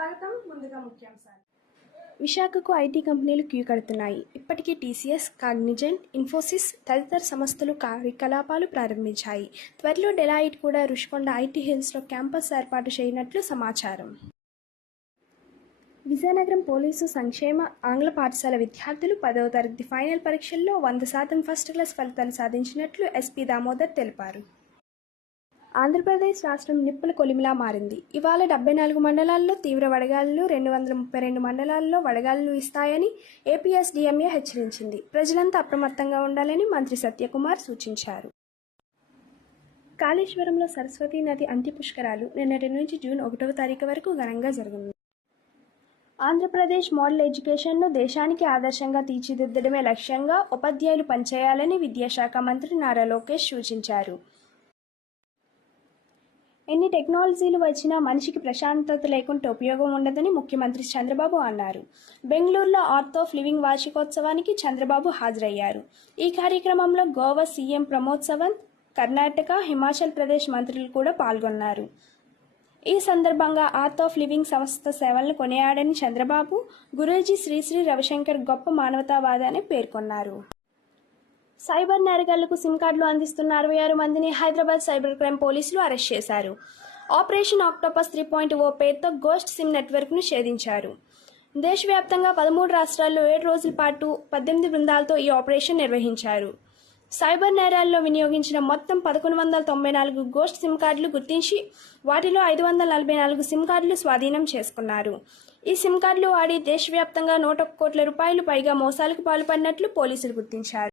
స్వాగతం. ముందుగా ముఖ్యాంశాలు. విశాఖకు ఐటీ కంపెనీలు క్యూ కడుతున్నాయి. ఇప్పటికే టీసీఎస్, కాగ్నిజెంట్, ఇన్ఫోసిస్ తదితర సంస్థలు కార్యకలాపాలు ప్రారంభించాయి. త్వరలో డెలాయిట్ కూడా రుషికొండ ఐటీ హిల్స్లో క్యాంపస్ ఏర్పాటు చేయనున్నట్లు సమాచారం. విజయనగరం పోలీసు సంక్షేమ ఆంగ్ల పాఠశాల విద్యార్థులు 10వ తరగతి ఫైనల్ పరీక్షల్లో 100% ఫస్ట్ క్లాస్ ఫలితాలు సాధించినట్లు ఎస్పీ దామోదర్ తెలిపారు. ఆంధ్రప్రదేశ్ రాష్ట్రం నిప్పుల కొలిమిలా మారింది. ఇవాళ 74 మండలాల్లో తీవ్ర వడగాలులు, 232 మండలాల్లో వడగాలులు ఇస్తాయని ఏపీఎస్డీఎంఏ హెచ్చరించింది. ప్రజలంతా అప్రమత్తంగా ఉండాలని మంత్రి సత్యకుమార్ సూచించారు. కాళేశ్వరంలో సరస్వతీ నది అంత్య పుష్కరాలు నిన్నటి నుంచి జూన్ 1వ తారీఖు వరకు ఘనంగా జరగనుంది. ఆంధ్రప్రదేశ్ మోడల్ ఎడ్యుకేషన్ను దేశానికి ఆదర్శంగా తీర్చిదిద్దడమే లక్ష్యంగా ఉపాధ్యాయులు పనిచేయాలని విద్యాశాఖ మంత్రి నారా లోకేష్ సూచించారు. ఎన్ని టెక్నాలజీలు వచ్చినా మనిషికి ప్రశాంతత లేకుంటే ఉపయోగం ఉండదని ముఖ్యమంత్రి చంద్రబాబు అన్నారు. బెంగళూరులో ఆర్ట్ ఆఫ్ లివింగ్ వార్షికోత్సవానికి చంద్రబాబు హాజరయ్యారు. ఈ కార్యక్రమంలో గోవా సీఎం ప్రమోద్ సావంత్, కర్ణాటక, హిమాచల్ ప్రదేశ్ మంత్రులు కూడా పాల్గొన్నారు. ఈ సందర్భంగా ఆర్ట్ ఆఫ్ లివింగ్ సంస్థ సేవలను కొనియాడని చంద్రబాబు, గురూజీ శ్రీశ్రీ రవిశంకర్ గొప్ప మానవతావాది అని పేర్కొన్నారు. సైబర్ నేరగాళ్లకు సిమ్ కార్డులు అందిస్తున్న 66 మందిని హైదరాబాద్ సైబర్ క్రైమ్ పోలీసులు అరెస్ట్ చేశారు. ఆపరేషన్ ఆక్టోపస్ 3.0 పేరుతో గోస్ట్ సిమ్ నెట్వర్క్ను ఛేదించారు. దేశవ్యాప్తంగా 13 రాష్ట్రాల్లో 7 రోజుల పాటు 18 బృందాలతో ఈ ఆపరేషన్ నిర్వహించారు. సైబర్ నేరాల్లో వినియోగించిన మొత్తం 1194 గోస్ట్ సిమ్ కార్డులు గుర్తించి వాటిలో 544 సిమ్ కార్డులు స్వాధీనం చేసుకున్నారు. ఈ సిమ్ కార్డులు వాడి దేశవ్యాప్తంగా 101 కోట్ల రూపాయలు పైగా మోసాలకు పాల్పడినట్లు పోలీసులు గుర్తించారు.